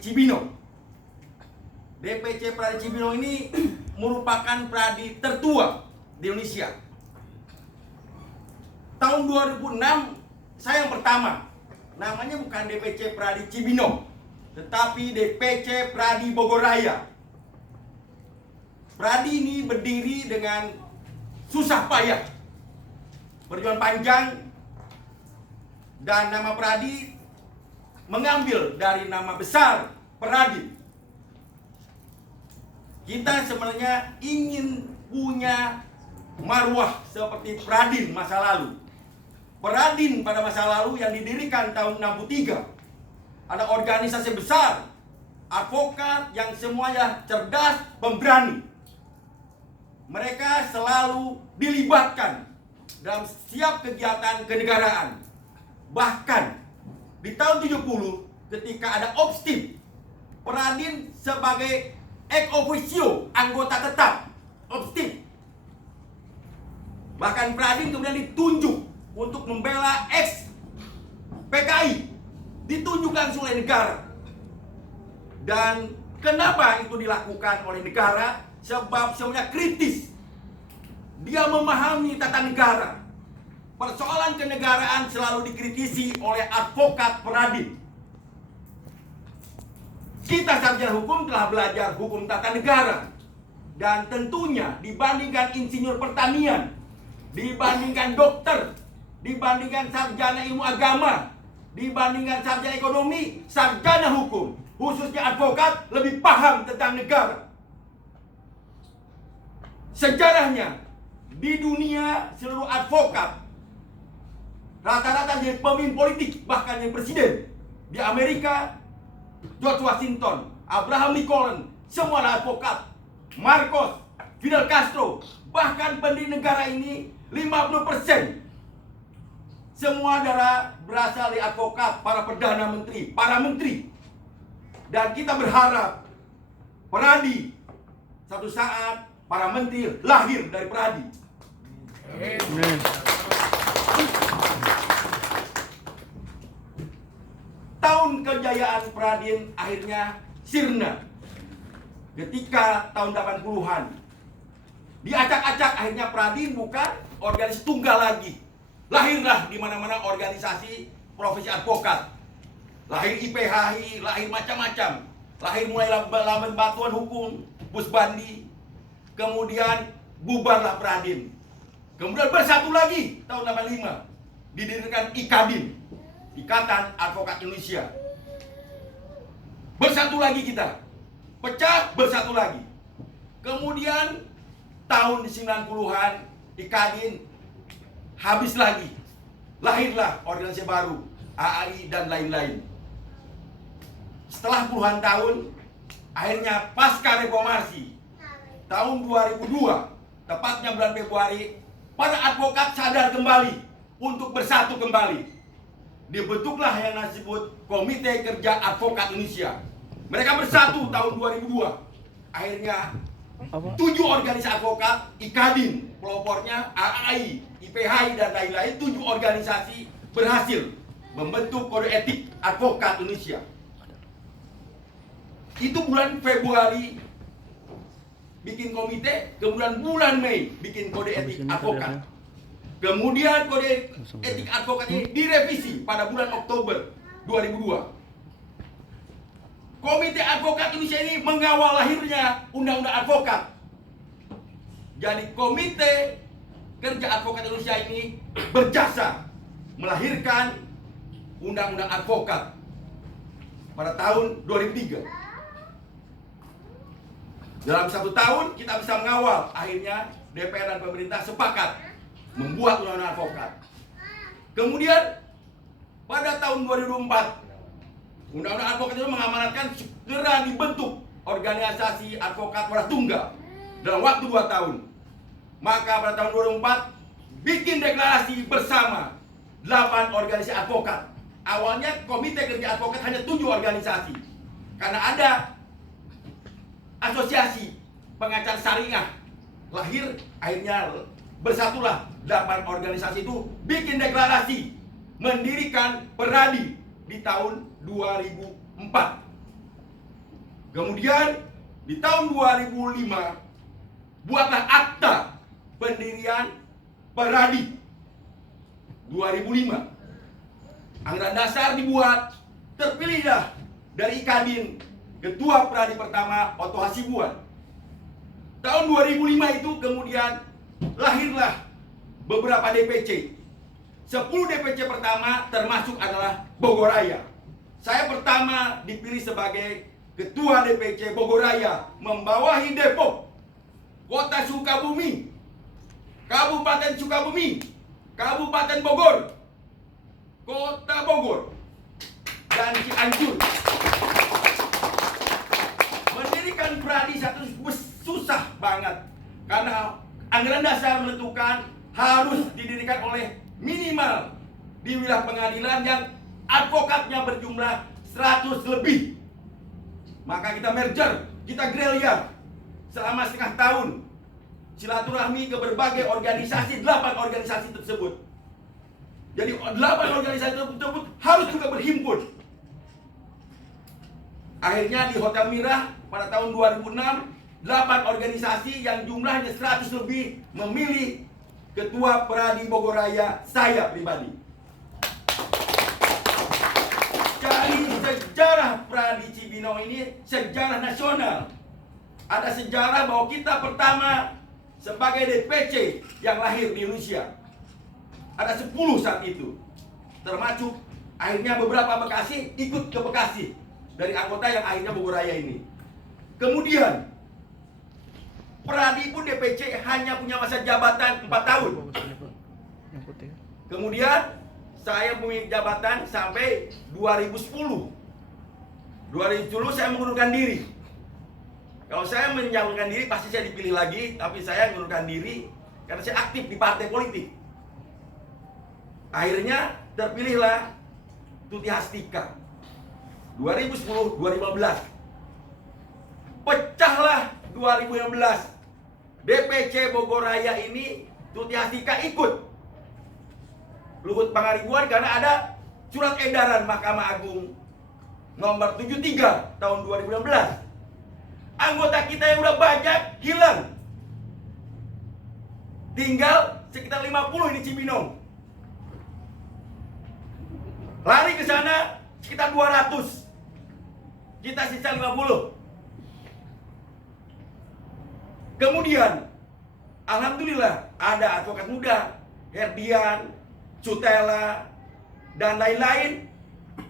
Cibinong. DPC Pradi Cibinong ini merupakan pradi tertua di Indonesia. Tahun 2006 saya yang pertama. Namanya bukan DPC Pradi Cibinong, tetapi DPC Pradi Bogoraya. Pradi ini berdiri dengan susah payah, berjuang panjang, dan nama Pradi mengambil dari nama besar Peradin. Kita sebenarnya ingin punya marwah seperti Peradin masa lalu. Peradin pada masa lalu yang didirikan tahun 63. Ada organisasi besar, advokat yang semuanya cerdas, pemberani. Mereka selalu dilibatkan dalam setiap kegiatan kenegaraan. Bahkan di tahun 70 ketika ada Obstim, Peradin sebagai ex officio anggota tetap Obstim. Bahkan Peradin kemudian ditunjuk untuk membela ex PKI, ditunjuk langsung oleh negara. Dan kenapa itu dilakukan oleh negara? Sebab semuanya kritis. Dia memahami tata negara. Persoalan kenegaraan selalu dikritisi oleh advokat Peradin. Kita sarjana hukum telah belajar hukum tata negara. Dan tentunya dibandingkan insinyur pertanian, dibandingkan dokter, dibandingkan sarjana ilmu agama, dibandingkan sarjana ekonomi, sarjana hukum, khususnya advokat, lebih paham tentang negara. Sejarahnya, di dunia seluruh advokat rata-rata jadi pemimpin politik, bahkan yang presiden. Di Amerika, George Washington, Abraham Lincoln, semua advokat. Marcos, Fidel Castro, bahkan pendiri negara ini 50% semua adalah berasal dari advokat, para perdana menteri, para menteri. Dan kita berharap Pradi satu saat para menteri lahir dari Pradi. Amen. Tahun kejayaan Peradin akhirnya sirna ketika tahun 80-an. Diacak-acak akhirnya Peradin bukan organisasi tunggal lagi. Lahirlah di mana-mana organisasi profesi advokat. Lahir IPHI, lahir macam-macam. Lahir mulai Laman Batuan Hukum, Pusbandi. Kemudian bubarlah Peradin. Kemudian bersatu lagi tahun 85. Didirikan IKADIN, Ikatan Advokat Indonesia. Bersatu lagi kita. Pecah, bersatu lagi. Kemudian tahun 90-an IKADIN habis lagi. Lahirlah organisasi baru, AAI dan lain-lain. Setelah puluhan tahun, akhirnya pasca reformasi tahun 2002, tepatnya bulan Februari, para advokat sadar kembali untuk bersatu kembali. Dibentuklah yang disebut Komite Kerja Advokat Indonesia. Mereka bersatu tahun 2002. Akhirnya 7 organisasi advokat, IKADIN, pelopornya AAI, IPHI dan lain-lain, 7 organisasi berhasil membentuk Kode Etik Advokat Indonesia. Itu bulan Februari bikin komite, kemudian bulan Mei bikin Kode Etik Advokat. Kemudian Kode Etik Advokat ini direvisi pada bulan Oktober 2002. Komite Advokat Indonesia ini mengawal lahirnya Undang-Undang Advokat. Jadi Komite Kerja Advokat Indonesia ini berjasa melahirkan Undang-Undang Advokat pada tahun 2003. Dalam 1 tahun kita bisa mengawal. Akhirnya DPR dan pemerintah sepakat membuat Undang-Undang Advokat. Kemudian pada tahun 2004 Undang-Undang Advokat itu mengamanatkan segera dibentuk organisasi advokat wadah tunggal dalam waktu 2 tahun. Maka pada tahun 2004 bikin deklarasi bersama 8 organisasi advokat. Awalnya Komite Kerja Advokat hanya 7 organisasi. Karena ada asosiasi pengacara syariah lahir, akhirnya bersatulah 8 organisasi itu bikin deklarasi mendirikan Peradi di tahun 2004. Kemudian di tahun 2005 buatlah akta pendirian Peradi. 2005 anggaran dasar dibuat, terpilihlah dari Kadin Ketua Peradi pertama Otto Hasibuan. Tahun 2005 itu kemudian lahirlah beberapa DPC. 10 DPC pertama termasuk adalah Bogoraya. Saya pertama dipilih sebagai Ketua DPC Bogoraya, membawahi Depok, Kota Sukabumi, Kabupaten Sukabumi, Kabupaten Bogor, Kota Bogor, dan Cianjur. Mendirikan Peradi satu susah banget, karena anggaran dasar menentukan harus didirikan oleh minimal di wilayah pengadilan yang advokatnya berjumlah 100 lebih. Maka kita merger, kita gerilya selama setengah tahun, silaturahmi ke berbagai organisasi, 8 organisasi tersebut. Jadi 8 organisasi tersebut harus juga berhimpun. Akhirnya di Hotel Mirah pada tahun 2006, 8 organisasi yang jumlahnya 100 lebih memilih Ketua Peradi Bogoraya, saya pribadi. Jadi sejarah Peradi Cibinong ini sejarah nasional. Ada sejarah bahwa kita pertama sebagai DPC yang lahir di Indonesia. Ada 10 saat itu. Termasuk akhirnya beberapa Bekasi ikut ke Bekasi dari anggota yang akhirnya Bogoraya ini. Kemudian Peradi pun DPC hanya punya masa jabatan 4 tahun. Kemudian saya punya jabatan sampai 2010. 2010 saya mengundurkan diri. Kalau saya mencalonkan diri pasti saya dipilih lagi, tapi saya mengundurkan diri karena saya aktif di partai politik. Akhirnya terpilihlah Tuti Hastika 2010-2015. Pecahlah 2016. DPC Bogoraya ini Tuti Hastika ikut Luhut Pangaribuan karena ada surat edaran Mahkamah Agung nomor 73 tahun 2016. Anggota kita yang udah banyak hilang. Tinggal sekitar 50 di Cibinong. Lari ke sana sekitar 200. Kita sisa 50. Kemudian alhamdulillah ada advokat muda, Herdian, Sutela, dan lain-lain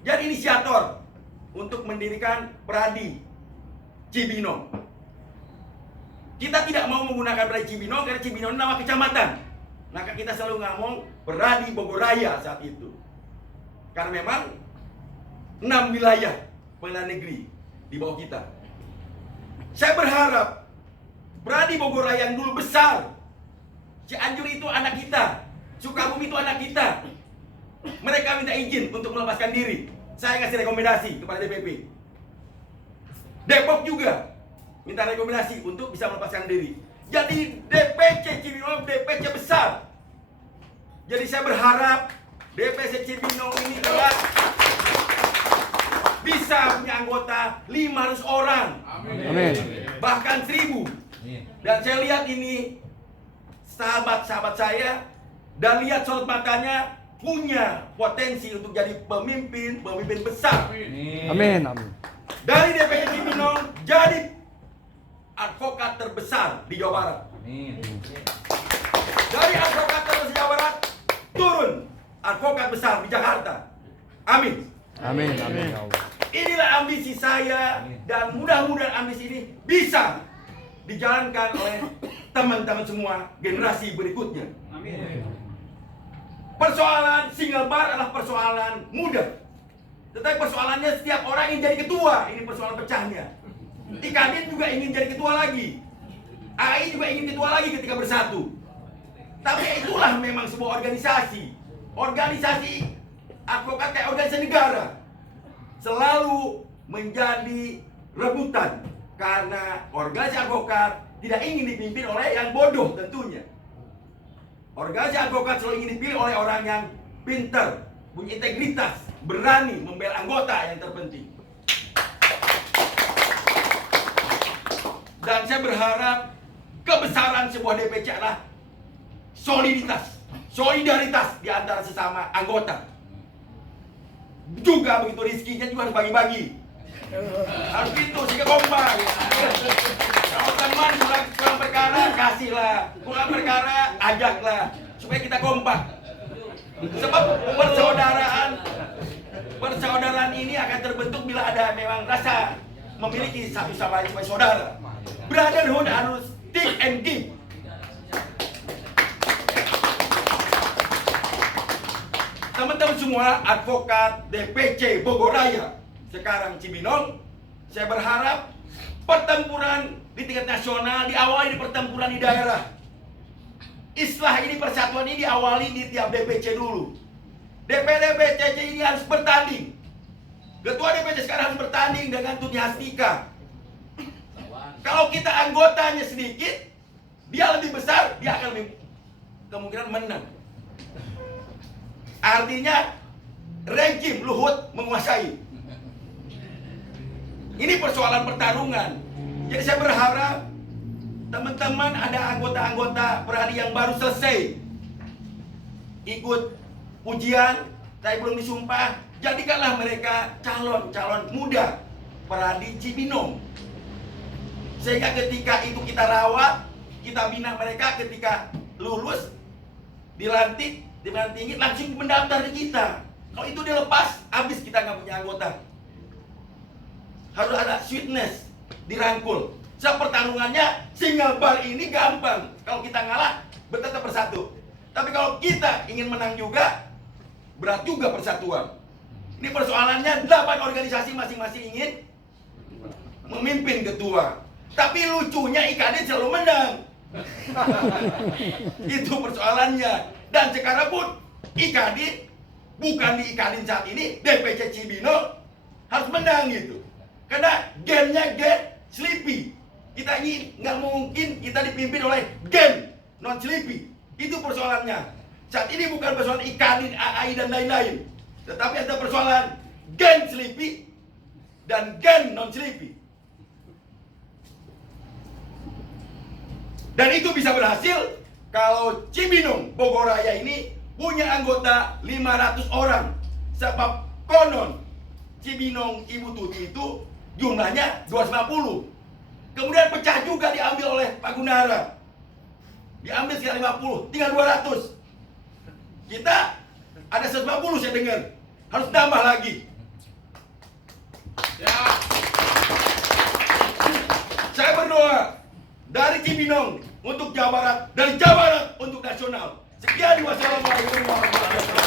jadi inisiator untuk mendirikan Peradi Cibinong. Kita tidak mau menggunakan Peradi Cibinong karena Cibinong nama kecamatan. Maka kita selalu ngomong Peradi Bogoraya saat itu. Karena memang 6 wilayah pengadilan negeri di bawah kita. Saya berharap Peradi Bogoraya yang dulu besar, Cianjur itu anak kita, Sukabumi itu anak kita. Mereka minta izin untuk melepaskan diri. Saya kasih rekomendasi kepada DPP. Depok juga minta rekomendasi untuk bisa melepaskan diri. Jadi DPC Cibinong DPC besar. Jadi saya berharap DPC Cibinong ini kelak bisa punya anggota 500 orang. Amin. Bahkan 1000. Dan saya lihat ini sahabat-sahabat saya dan lihat sorot matanya punya potensi untuk jadi pemimpin besar. Amin. Dari DPC Cibinong jadi advokat terbesar di Jawa Barat. Dari advokat terbesar di Jawa Barat turun advokat besar di Jakarta. Amin. Amin. Inilah ambisi saya dan mudah-mudahan ambisi ini bisa dijalankan oleh teman-teman semua generasi berikutnya. Amin. Persoalan single bar adalah persoalan mudah. Tetapi persoalannya setiap orang ingin jadi ketua. Ini persoalan pecahnya. Kadin juga ingin jadi ketua lagi. AI juga ingin ketua lagi ketika bersatu. Tapi itulah memang sebuah organisasi. Organisasi advokat kayak organisasi negara selalu menjadi rebutan. Karena organisasi advokat tidak ingin dipimpin oleh yang bodoh tentunya. Organisasi advokat selalu ingin dipilih oleh orang yang pintar, punya integritas, berani membela anggota yang terpenting. saya berharap kebesaran sebuah DPC adalah solidaritas di antara sesama anggota. Juga begitu rezekinya juga harus bagi-bagi. Harus gitu sehingga kompak. Kalau teman kurang perkara, kasihlah. Kurang perkara, ajaklah. Supaya kita kompak. Sebab persaudaraan ini akan terbentuk bila ada memang rasa memiliki satu sama lain sebagai saudara. Brotherhood harus thick and deep. Teman-teman semua, advokat DPC Bogor Raya, sekarang Cibinong, saya berharap pertempuran di tingkat nasional diawali di pertempuran di daerah. Islah ini, persatuan ini diawali di tiap DPC dulu. DPC ini harus bertanding. Ketua DPC sekarang harus bertanding dengan Tuti Hastika. Kalau kita anggotanya sedikit, dia lebih besar, dia akan lebih kemungkinan menang. Artinya ranking Luhut menguasai. Ini persoalan pertarungan. Jadi saya berharap teman-teman ada anggota-anggota Peradi yang baru selesai ikut ujian, tapi belum disumpah, jadikanlah mereka calon-calon muda Peradi Cibinong. Sehingga ketika itu kita rawat, kita bina mereka, ketika lulus, dilantik, tinggi langsung mendaftar di kita. Kalau itu dilepas, habis kita nggak punya anggota. Harus ada sweetness, dirangkul. Pertarungannya single bar ini gampang. Kalau kita ngalah, tetap bersatu. Tapi kalau kita ingin menang juga, berat juga persatuan. Ini persoalannya 8 organisasi masing-masing ingin memimpin ketua. Tapi lucunya IKD selalu menang. Itu persoalannya. Dan sekarang pun IKD, bukan di IKD saat ini, DPC Cibinong harus menang gitu. Karena gennya gen Sleepy. Kita ini nggak mungkin kita dipimpin oleh gen non Sleepy. Itu persoalannya. Saat ini bukan persoalan IKD, AI dan lain-lain, tetapi ada persoalan gen Sleepy dan gen non Sleepy. Dan itu bisa berhasil kalau Cibinong Bogor Raya ini punya anggota 500 orang. Sebab konon Cibinong Ibu Tuti itu jumlahnya 250. Kemudian pecah juga diambil oleh Pak Gunara. Diambil sekitar 50, tinggal 200. Kita ada 150 saya dengar. Harus tambah lagi. Ya. Saya berdoa dari Cibinong untuk Jawa Barat, dari Jawa Barat untuk nasional. Sekian, wassalamualaikum warahmatullahi wabarakatuh.